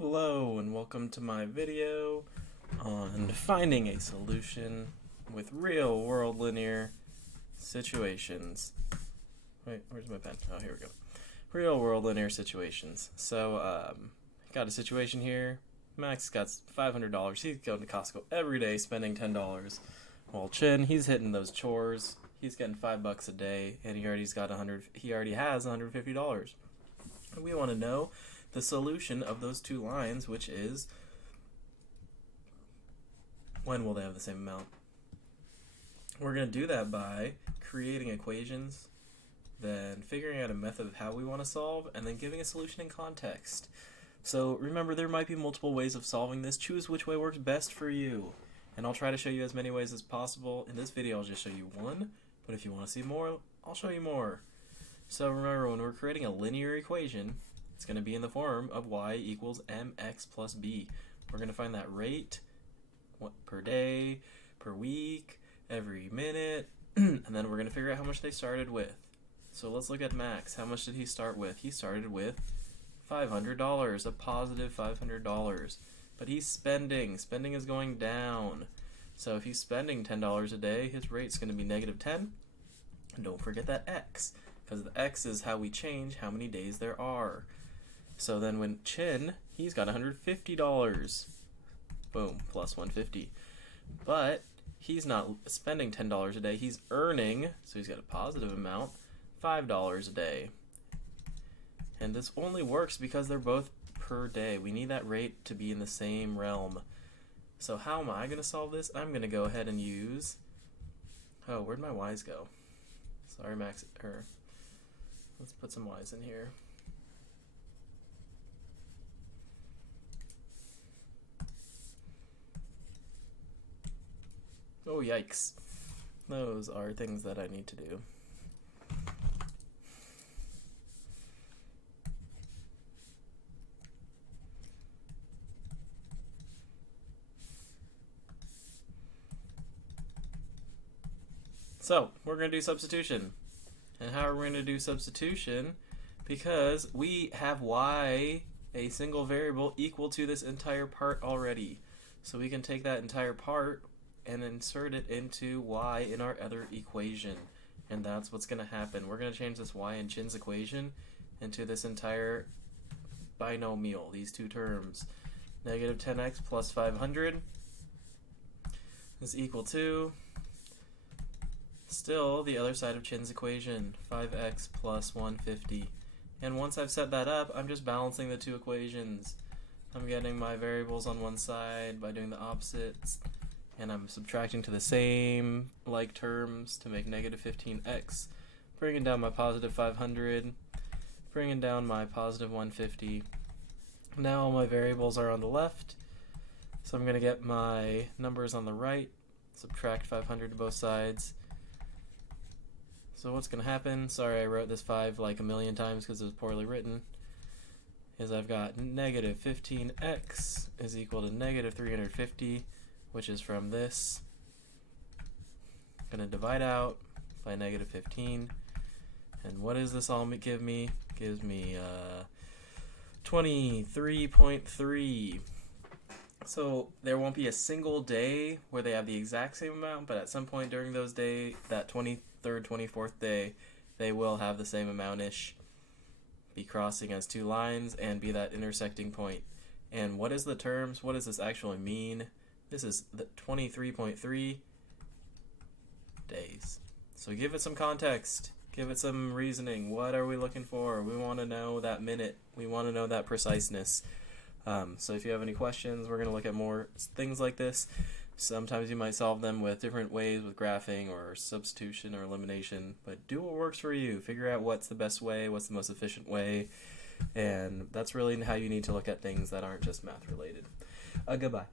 Hello and welcome to my video on finding a solution with real world linear situations. Wait, where's my pen? Oh, here we go. Real world linear situations. So, got a situation here. Max got $500. He's going to Costco every day spending $10. While Chin, he's hitting those chores. He's getting $5 a day and he already has $150. We want to know the solution of those two lines, which is when will they have the same amount. We're going to do that by creating equations, then figuring out a method of how we want to solve, and then giving a solution in context. So remember, there might be multiple ways of solving this. Choose which way works best for you, and I'll try to show you as many ways as possible. In this video I'll just show you one, but if you want to see more, I'll show you more. So remember, when we're creating a linear equation, it's going to be in the form of y equals mx plus b. We're going to find that rate per day, per week, every minute, and then we're going to figure out how much they started with. So let's look at Max. How much did he start with? He started with $500, a positive $500. But he's spending. Spending is going down. So if he's spending $10 a day, his rate's going to be negative 10. And don't forget that x, because the x is how we change how many days there are. So then when Chin, he's got $150. Boom, plus 150. But he's not spending $10 a day. He's earning, so he's got a positive amount, $5 a day. And this only works because they're both per day. We need that rate to be in the same realm. So how am I going to solve this? I'm going to go ahead and use, oh, where'd my y's go? Sorry, Max, let's put some y's in here. Oh, yikes. Those are things that I need to do. So, we're going to do substitution. And how are we going to do substitution? Because we have y, a single variable, equal to this entire part already. So we can take that entire part and insert it into y in our other equation. And that's what's going to happen. We're going to change this y in Chin's equation into this entire binomial, these two terms. Negative 10x plus 500 is equal to still the other side of Chin's equation, 5x plus 150. And once I've set that up, I'm just balancing the two equations. I'm getting my variables on one side by doing the opposites, and I'm subtracting to the same like terms to make negative 15x, bringing down my positive 500, bringing down my positive 150. Now all my variables are on the left, so I'm going to get my numbers on the right, subtract 500 to both sides. So what's going to happen, sorry I wrote this 5 like a million times because it was poorly written, is I've got negative 15x is equal to negative 350, which is from this. I'm going to divide out by negative 15. And what does this all give me? Gives me 23.3. So there won't be a single day where they have the exact same amount, but at some point during those days, that 23rd, 24th day, they will have the same amount-ish, be crossing as two lines, and be that intersecting point. And what is the terms? What does this actually mean? This is the 23.3 days. So give it some context. Give it some reasoning. What are we looking for? We want to know that minute. We want to know that preciseness. So if you have any questions, we're going to look at more things like this. Sometimes you might solve them with different ways, with graphing or substitution or elimination, but do what works for you. Figure out what's the best way, what's the most efficient way, and that's really how you need to look at things that aren't just math related. Goodbye.